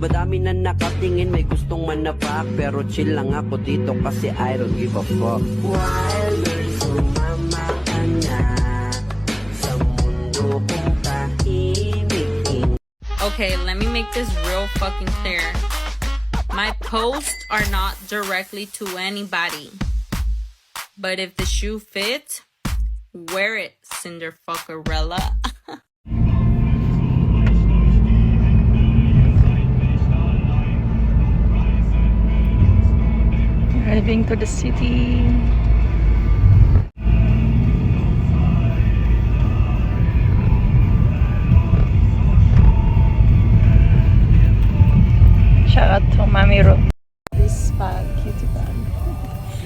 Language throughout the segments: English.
Madami na nakatingin, may gustong manapak, pero chill lang ako dito kasi I don't give a fuck. While you're sumama ka na sa mundo kong tahimik. Okay, let me make this real fucking clear. My posts are not directly to anybody. But if the shoe fits, wear it, Cinderfuckerella. Driving to the city. Shout out to Mami Ruth. This bag, cutie bag.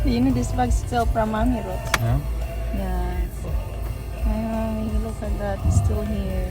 Do you know this bag still from Mami Ruth? Yeah. Yeah. Ay, look at that. It's still here.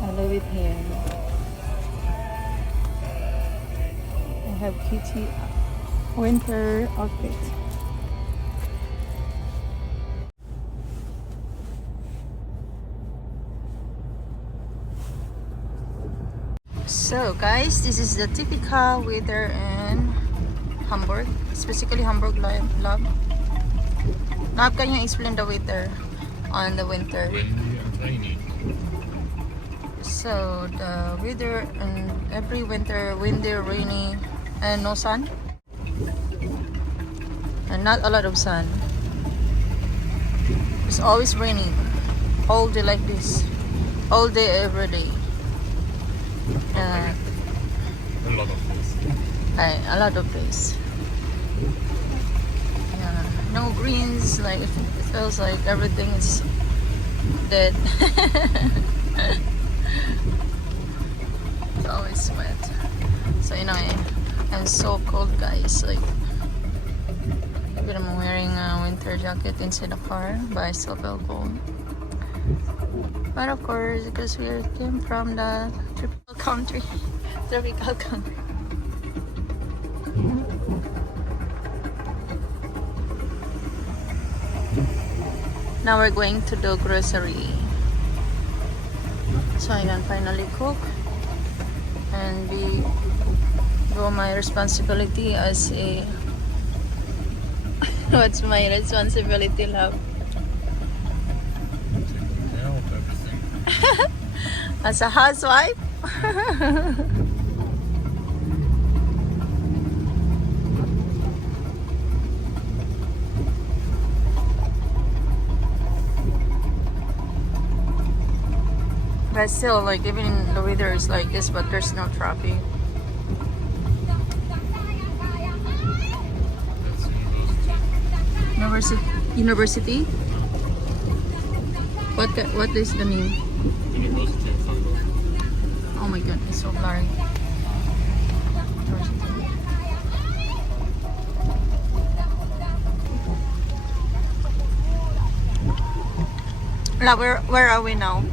I love it here. I have cutie winter outfit. So guys, this is the typical weather in Hamburg, specifically Hamburg lab. Now can you explain the weather on the winter? Windy and rainy. So the weather in every winter, windy, rainy, and no sun, and not a lot of sun. It's always raining, all day like this, all day every day. A lot of this. A lot of days. Yeah, no greens. Like it feels like everything is dead. It's always wet. So you know, I'm so cold, guys. Like, even I'm wearing a winter jacket inside the car, but I still feel cold. But of course, because we came from the tropical country. Now we're going to the grocery, so I can finally cook and do my responsibility as a what's my responsibility, love? Yeah, with everything. As a housewife. But still, like, even the weather is like this, but there's no traffic. That's University? What is the name? University of Hamburg. Oh my god, it's so blurry. Now, where are we now?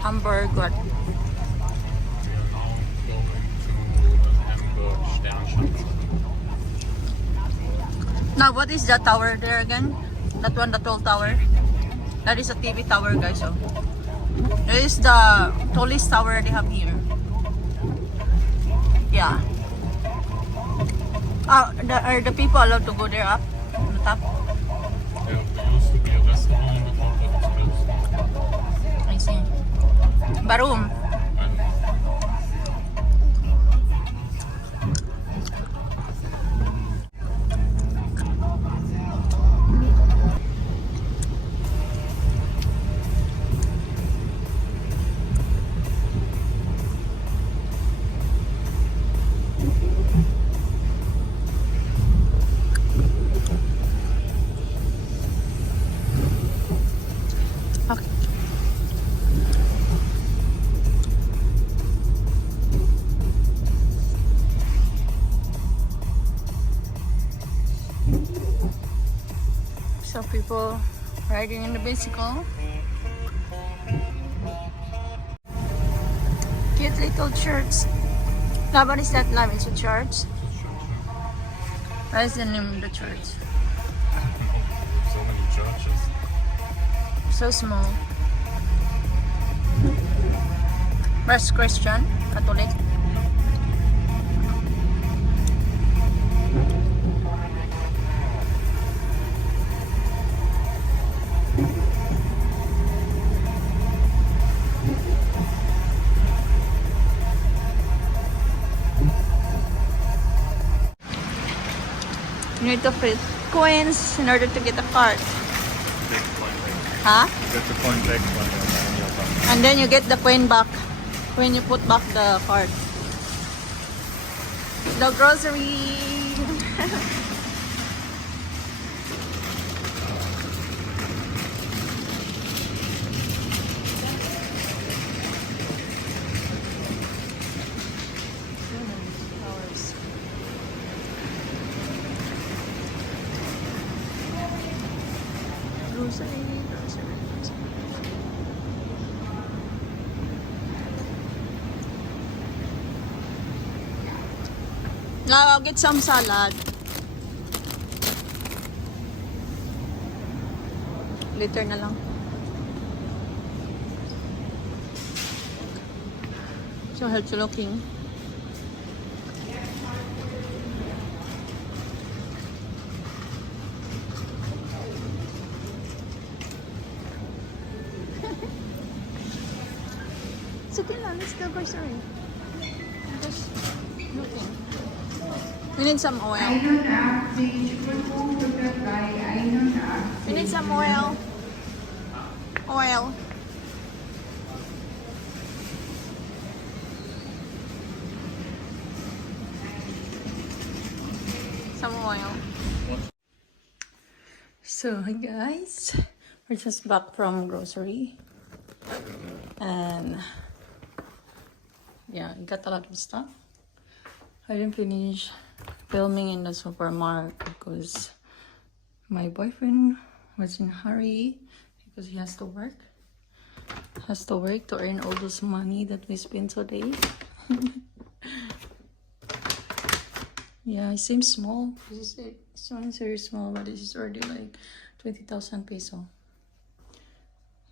Hamburg, what? We are now going to Hamburg Sternschanze. Now, what is that tower there again? That one, the tall tower? That is a TV tower, guys. Oh, it is the tallest tower they have here. Yeah. Are the people allowed to go there up on the top? There used to be a restaurant in the top, but it's closed. I see. Barum. Okay. So people riding in the bicycle. Cute little church. Now, what is that name? It's a church? What is the name of the church? So many churches. So small. Rest Christian, Catholic. You need to fit coins in order to get a card. Huh? You get the point back when you're done in your account. And then you get the coin back when you put back the card. The grocery. Grocery. Now I'll get some salad. Later na lang. So healthy looking. It's okay lang. Let's go grocery. Just looking. We need some oil. We need some oil. Oil. Some oil. So, hi guys. We're just back from grocery. And yeah, got a lot of stuff. I didn't finish filming in the supermarket because my boyfriend was in a hurry because he has to work. To earn all this money that we spent today. Yeah, it seems small. This one is very small, but this is already like 20,000 peso.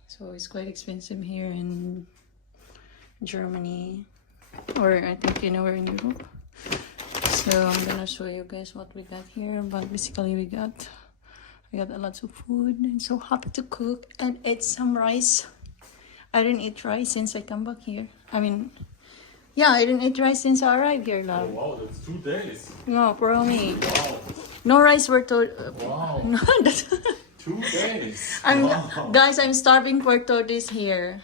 So it's quite expensive here in Germany, or I think we're in Europe. So I'm gonna show you guys what we got here. But basically we got a lot of food. I'm so happy to cook and eat some rice. I didn't eat rice since I come back here. I didn't eat rice since I arrived here, Oh love. wow, that's 2 days. No, promise. Wow. No rice for Wow. No, that's 2 days. I'm guys, I'm starving for 2 days here.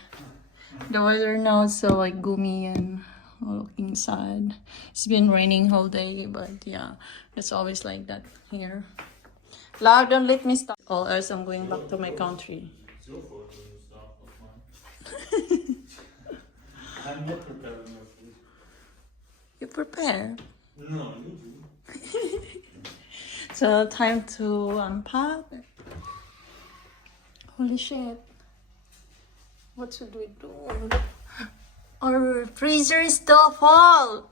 The weather now is so like gloomy and looking sad. It's been raining whole day, but yeah, it's always like that here. Love, don't let me stop. Or else I'm going back to my country. It's your fault when you start, not mine. I'm not preparing your food. You prepare. No, you do. So time to unpack. Holy shit. What should we do? Our freezer is still full.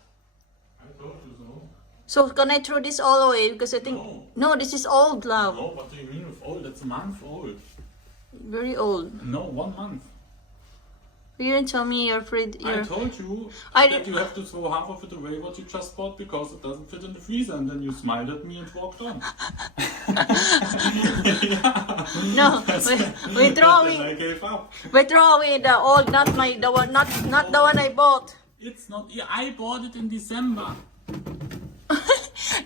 I told you so. So can I throw this all away? Because I think no, this is old, love. No, what do you mean with old? That's a month old. Very old. No, 1 month. You didn't tell me you're afraid. I told you I that did- you have to throw half of it away what you just bought because it doesn't fit in the freezer, and then you smiled at me and walked on. No, we throw Then away. I gave up. We throw away the old, not the one, not the one I bought. It's not. Yeah, I bought it in December.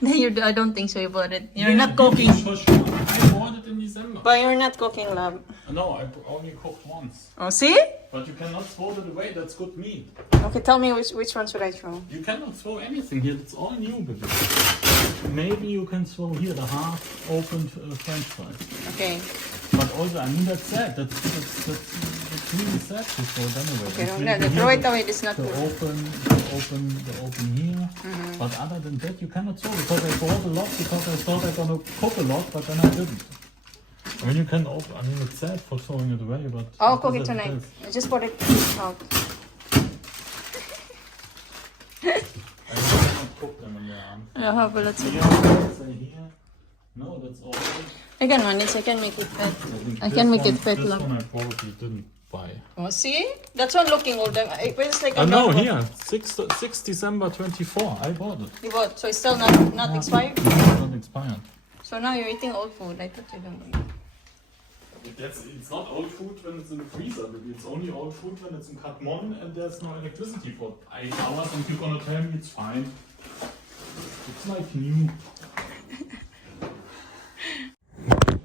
No, I don't think so. You bought it. You're Yeah, not cooking. For sure. I bought it in December. But you're not cooking, love. No, I only cooked once. Oh, see? But you cannot throw it away. That's good meat. Okay, tell me which one should I throw? You cannot throw anything here. It's all new, baby. Maybe you can throw here the half opened French fries. Okay. But also, I mean, that's sad. That's really sad to throw them away. Okay, It's no, really throw weird it away. It's not to good. open here. But other than that, you cannot throw because I bought a lot because I thought I'm gonna cook a lot, but then I didn't. I mean, you can open. I mean, it's sad for throwing it away, but I'll it cook is it as tonight. is. I just put it out. I cannot cook them in the arms. Yeah, how about let's see. Here, say here. No, that's all. I can manage. I can make it fit. I can make it fit, This love. one I probably didn't buy. Oh, see? That's one looking old. It feels like a No, notebook. here, 6 December 24. I bought it. You bought, so it's still not expired? It's not expired. So now you're eating old food. I thought you don't. It's not old food when it's in the freezer. It's only old food when it's in Katmon and there's no electricity for 8 hours and you're gonna tell me it's fine. It's like new.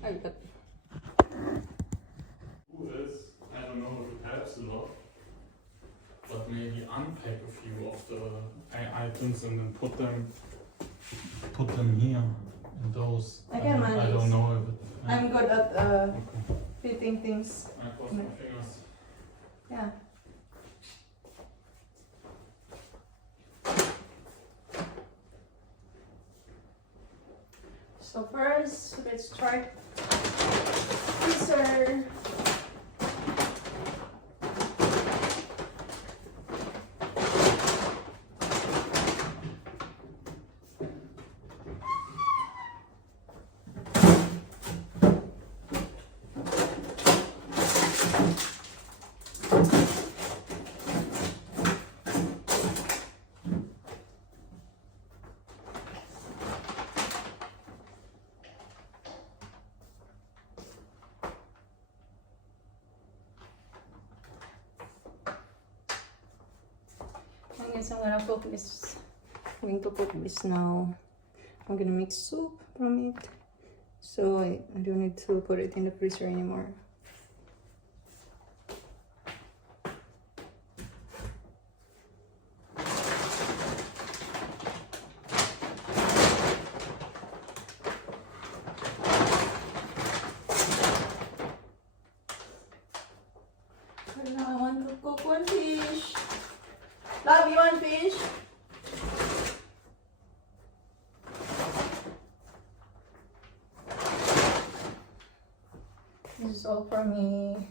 I don't know if it helps a lot, but maybe unpack a few of the items and then put them here in those. I can manage. I don't know if it. I'm good at Okay. fitting things. I cross my fingers. Yeah. So first, let's try freezer. I guess I'm gonna cook this. I'm going to cook this now. I'm gonna make soup from it, so I don't need to put it in the freezer anymore. So now I want to cook one fish. Love, you want fish? This is all for me.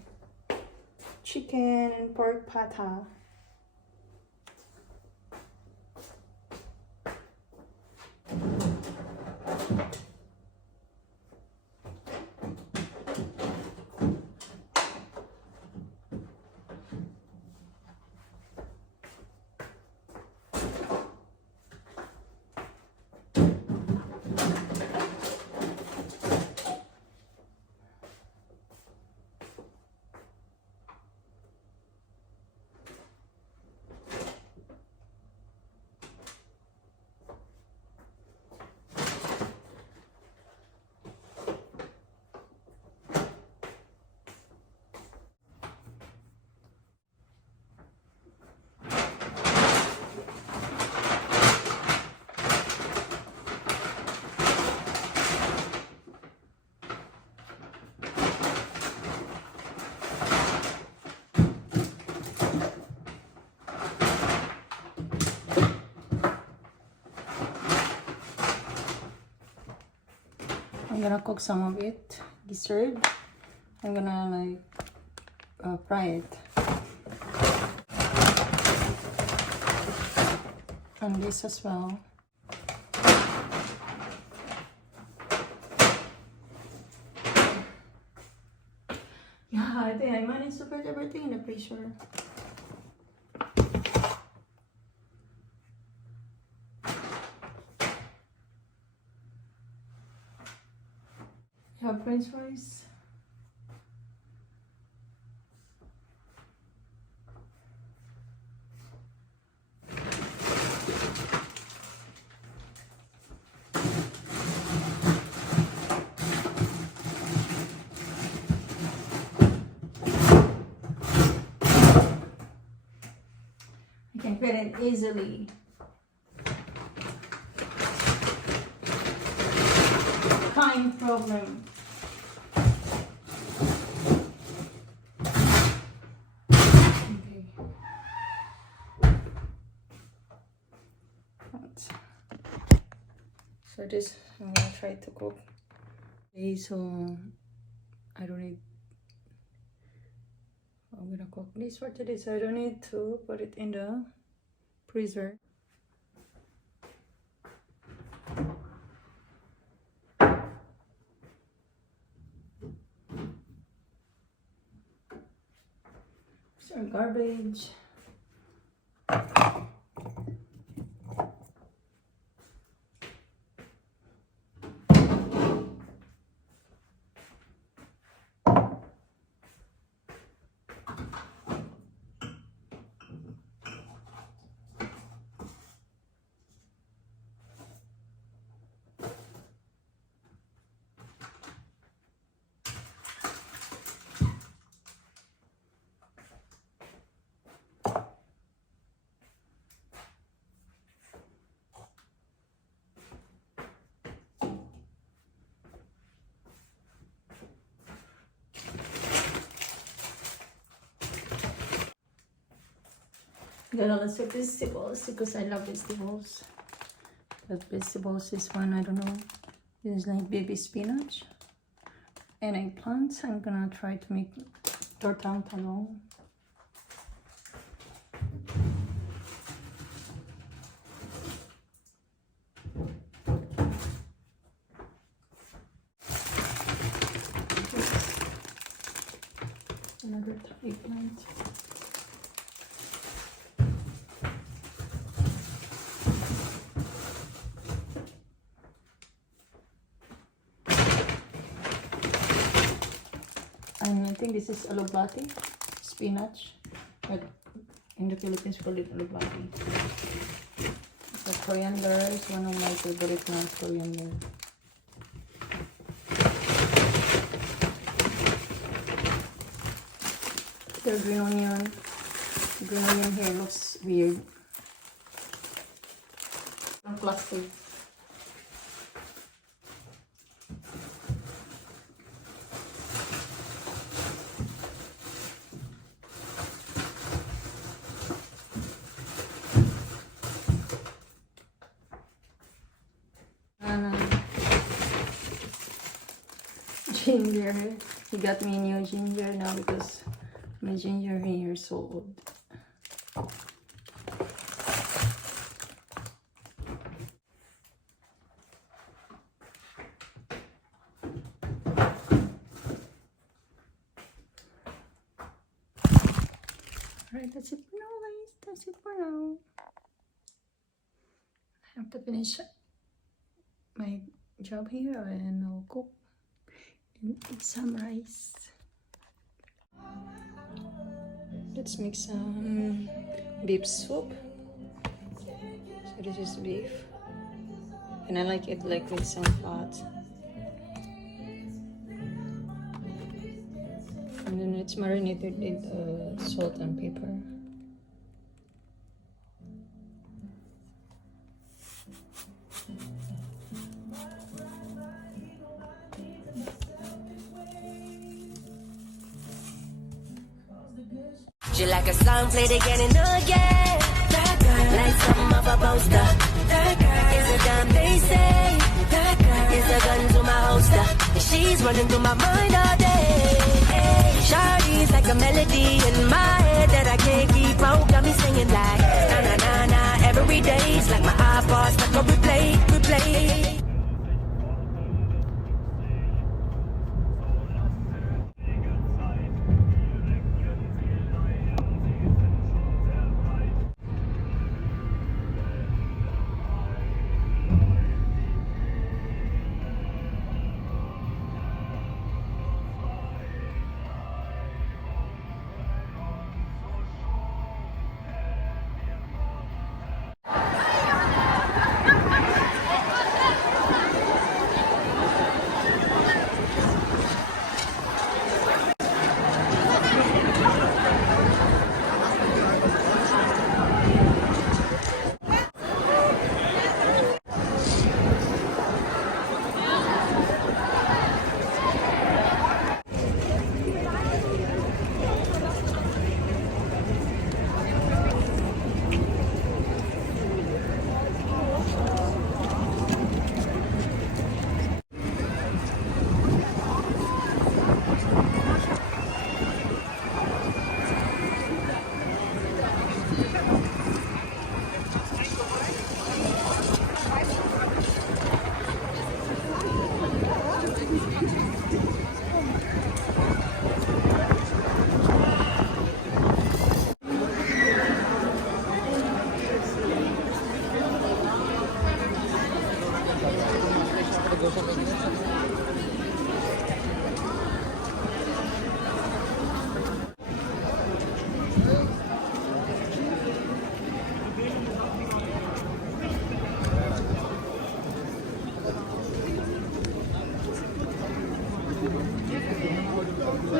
Chicken and pork pata. I'm gonna cook some of it, dessert. I'm gonna fry it. And this as well. Yeah, I think I managed to put everything in the freezer. You have french fries? I can fit it easily. Kind problem. Okay. So this I'm gonna try to cook. Okay, so I don't need. I'm gonna cook this for today, so I don't need to put it in the freezer. These are garbage. Got lots of vegetables because I love vegetables. But vegetables is one, I don't know. This is like baby spinach and eggplants. I'm gonna try to make tortang talong. Another eggplant. And I think this is alugbati, spinach, but in the Philippines we call it alugbati. The coriander is one of my favorite ones, coriander. The green onion. The green onion here looks weird. Plastic. Ginger. He got me new ginger now because my ginger here is so old. Alright, that's it for now, guys. That's it for now. I have to finish my job here and I'll cook and eat some rice. Let's make some beef soup. So this is beef and I like it like with some fat. And then it's marinated with salt and pepper. She like a song played again and again. That girl, like something of a poster. That girl is a damn they say. That girl is a gun to my holster. And she's running through my mind all day. Hey, Shawty's like a melody in my head that I can't keep out. Got me singing like na na na na every day's like my iPod stuck on replay.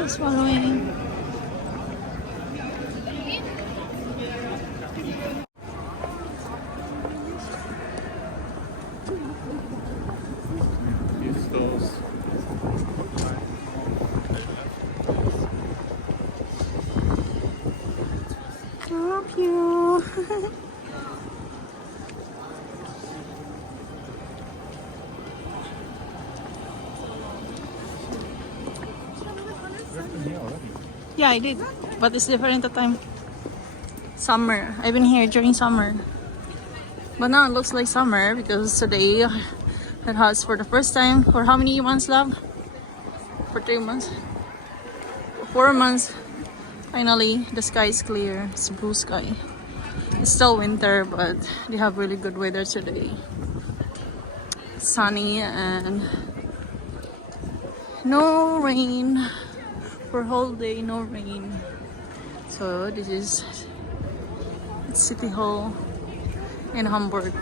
Just following. Love you. Yeah, I did, but it's different at time. Summer. I've been here during summer, but now it looks like summer because today it has for the first time for how many months, love? For 3 months, 4 months. Finally, the sky is clear. It's blue sky. It's still winter, but they have really good weather today. Sunny and no rain. For whole day, no rain. So this is City Hall in Hamburg.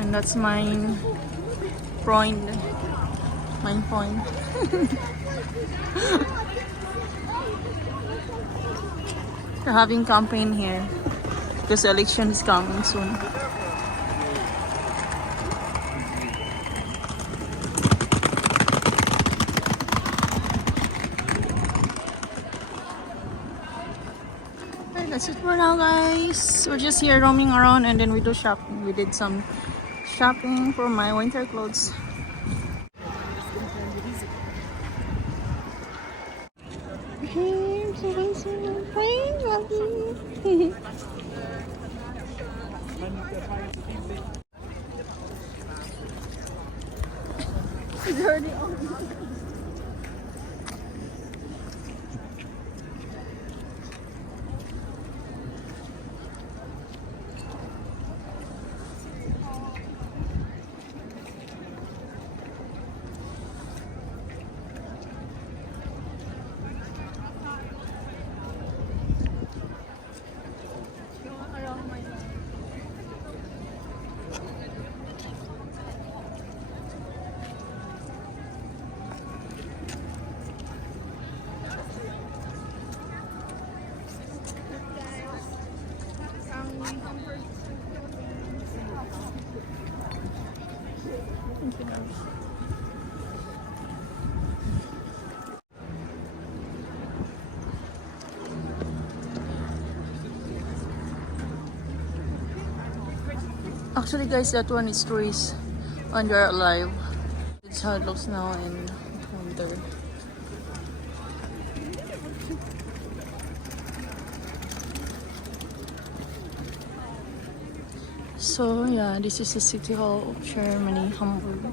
And that's my point. They're having campaign here because the election is coming soon. Okay, that's it for now, guys. We're just here roaming around and then we do shopping. We did some shopping for my winter clothes. It's already on. Actually, guys, that one is tourist when they're alive. It's how it looks now in winter. So yeah, this is the City Hall of Germany, Hamburg.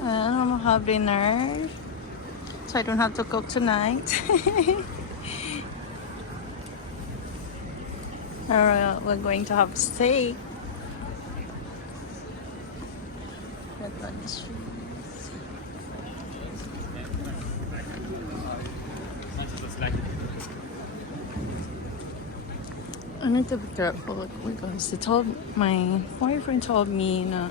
And I'm gonna have dinner, so I don't have to cook tonight. We're going to have steak. Red Bunny Street. I need to be careful because my boyfriend told me na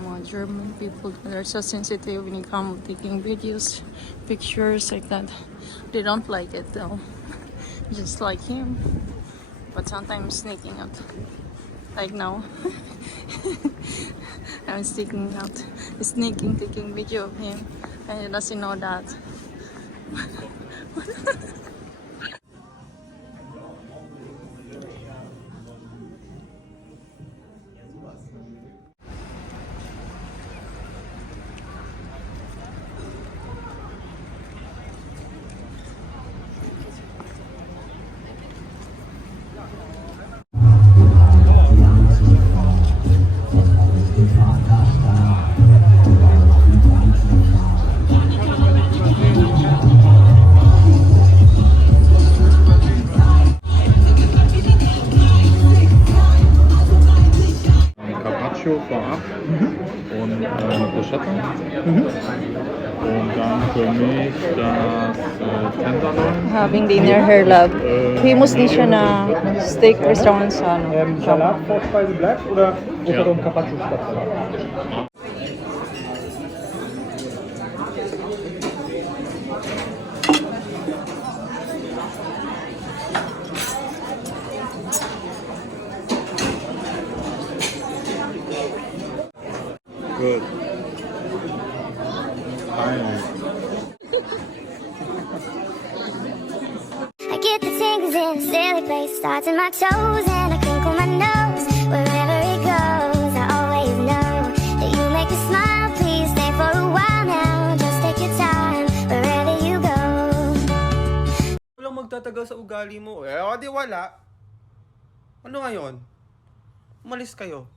mga German people, they're so sensitive when it comes to taking videos, pictures like that. They don't like it though, just like him. But sometimes sneaking out, like now. I'm sneaking out, taking video of him, and he doesn't know that. mich das Tenderloin. Having dinner here, love. Famous din siya na steak restaurant sa ano. Salat, Vorspeise bleibt oder Ja. Butter und Carpaccio statt Salat? Good. Fine. I get the tingles in a silly place, starts in my toes, and I crinkle my nose. Wherever it goes, I always know that you make me smile. Please stay for a while now, just take your time wherever you go. Walang magtatagal sa ugali mo. Eh, o di wala. Ano ngayon? Umalis kayo.